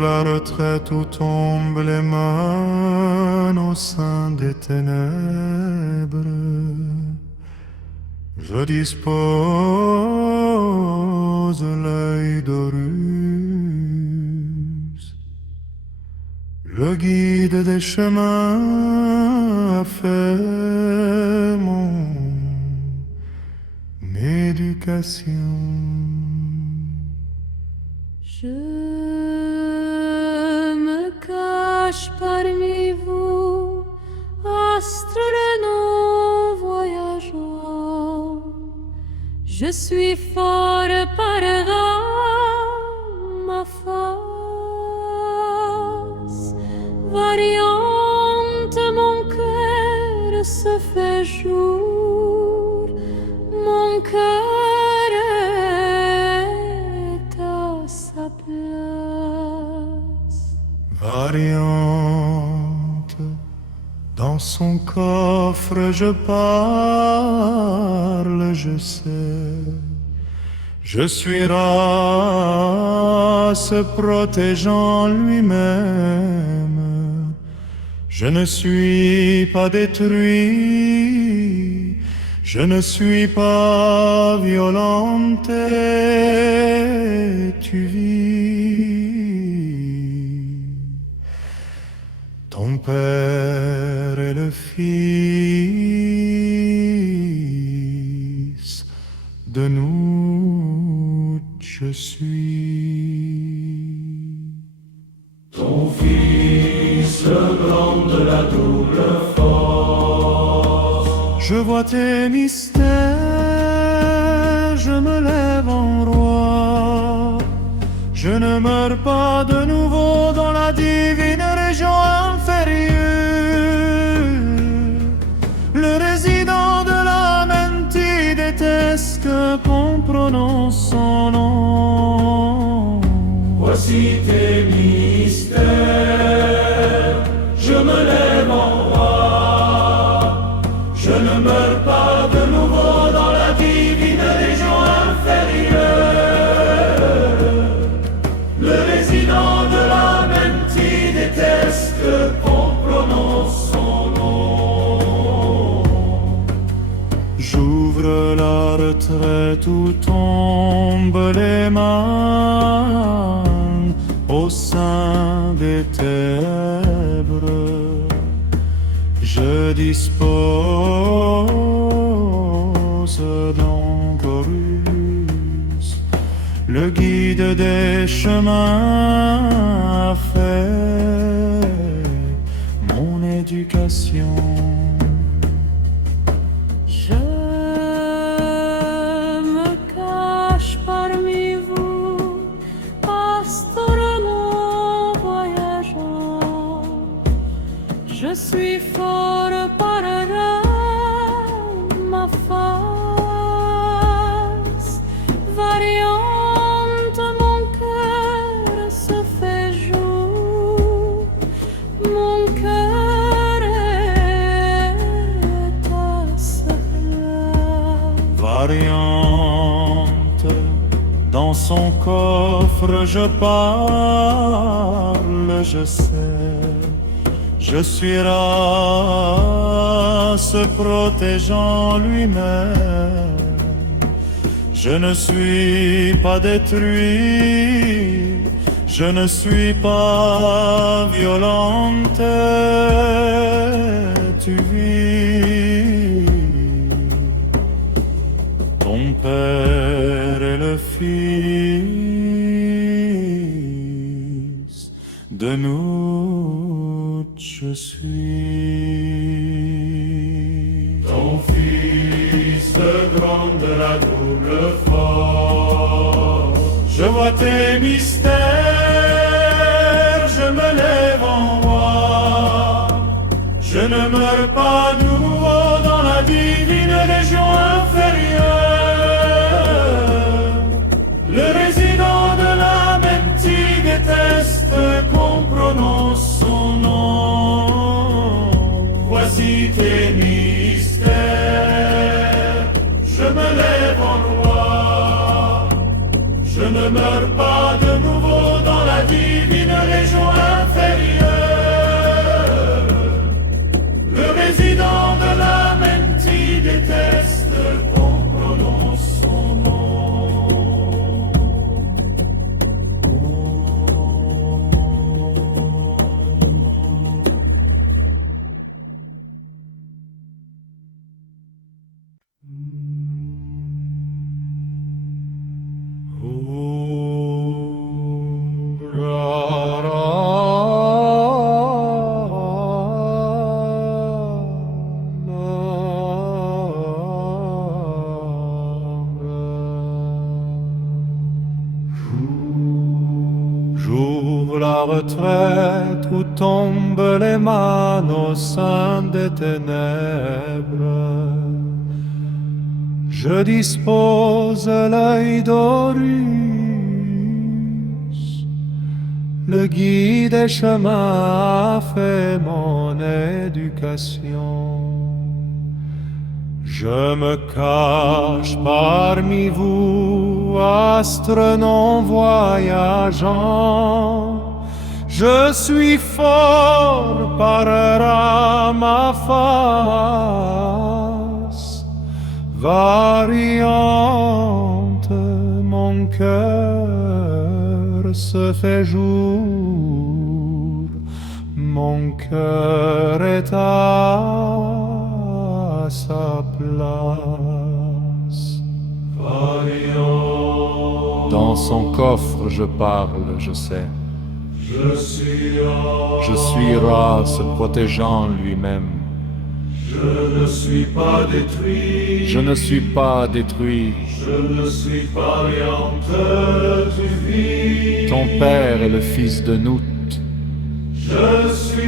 La retraite où tombent les mains au sein des ténèbres, je dispose l'œil d'Horus, le guide des chemins a fait mon éducation. Je me cache parmi vous, astres de nos voyageants. Je suis fort par ma face, variante mon cœur se fait jour, mon cœur est à sa place. Variante, dans son coffre je parle, je sais. Je suis race protégeant lui-même. Je ne suis pas détruit, je ne suis pas violenté, tu vis. Ton père est le fils de nous, je suis. Ton fils, le grand de la double force. Je vois tes mystères, je me lève en roi. Je ne meurs pas de nouveau dans la divine région inférieure. Le résident de la Menti déteste qu'on prononce son nom. Voici tes mystères, je me lève en roi. Je ne meurs pas de nouveau dans la divine région inférieure. Le résident de la Menti déteste qu'on prononce son nom. J'ouvre la retraite où tombent les mains au sein des ténèbres. Je dispose d'Horus, le guide des chemins a fait mon éducation. Je me cache parmi vous, astres non voyageants. Je suis fort par ma face, variante mon cœur se fait jour, mon cœur est à sa place. Variante, dans son coffre je parle, je sais. Je suis race protégeant lui-même. Je ne suis pas détruit, je ne suis pas violenté, tu vis. Ton père est le fils de nous, je suis. Ton fils, le grand de la double force. Je vois tes mystères, je me lève en roi. Je ne meurs pas nouveau dans la divine région inférieure. Le résident de la Menti déteste qu'on prononce son nom. Voici tes mystères. me lève en noir. Je ne meurs pas de nouveau dans la divine région inférieure. Le résident de la Menti déteste qu'on prononce son nom. J'ouvre la retraite où tombent les mânes au sein des ténèbres. Je dispose l'œil d'Horus, le guide des chemins a fait mon éducation. Je me cache parmi vous, astres non voyageants. Je suis fort, parera ma face, variante, mon cœur se fait jour, mon cœur est à sa place. Dans son coffre je parle, je sais. Je suis race protégeant lui-même. Je ne suis pas détruit. Je ne suis pas détruit. Je ne suis pas variante, tu vis. Ton père est le fils de Nout. Je suis.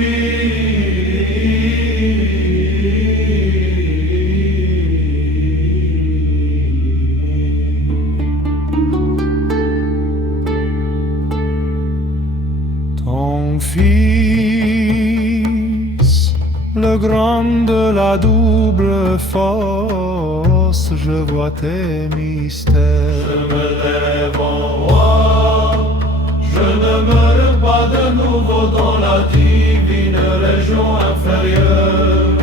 Ton fils, le grand de la double force, je vois tes mystères. Je me lève en roi, je ne meurs pas de nouveau dans la divine région inférieure.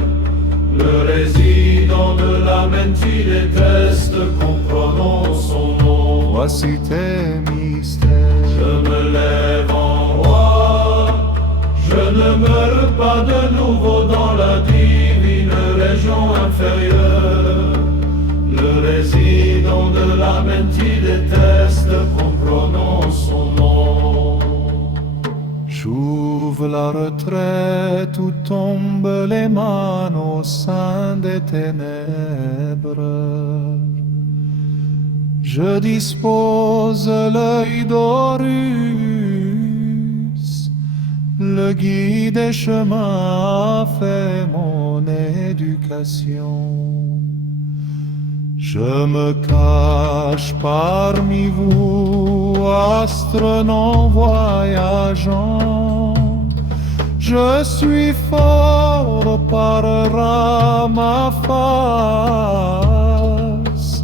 Le résident de la Menti déteste qu'on prononce son nom. Voici tes mystères. Je me lève en roi, je ne meurs pas de nouveau dans la divine région inférieure. Le résident de la Menti déteste qu'on prononce son nom. J'ouvre la retraite où tombent les mânes au sein des ténèbres. Je dispose l'œil d'Horus, le guide des chemins a fait mon éducation. Je me cache parmi vous, astres non voyageants. Je suis fort, parera ma face,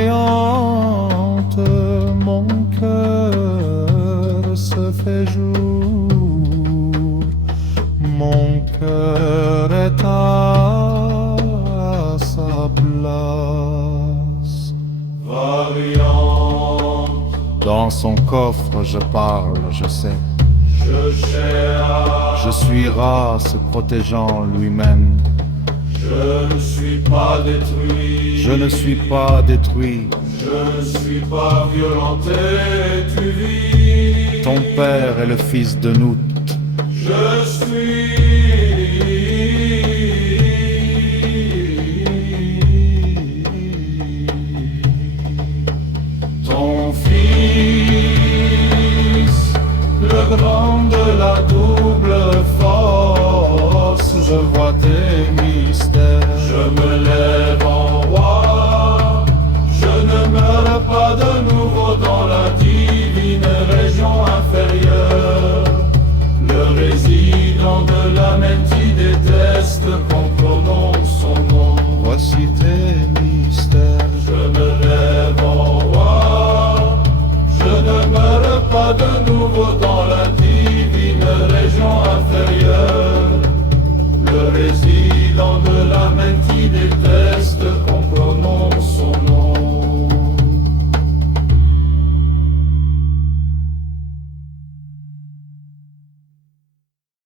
variante, mon cœur se fait jour, mon cœur est à sa place. Variante, Dans son coffre je parle, je sais. je cherche, Je suis race protégeant lui-même. je ne suis pas détruit. Je ne suis pas détruit. Je ne suis pas violenté, tu vis. Ton père est le fils de Nout. Je suis. Ton fils, le grand de la double force, je vois tes mystères. Je me lève en roi, je ne meurs pas de nouveau dans la divine région inférieure. Le résident de la Menti déteste qu'on prononce son nom. Voici tes mystères. nouveau dans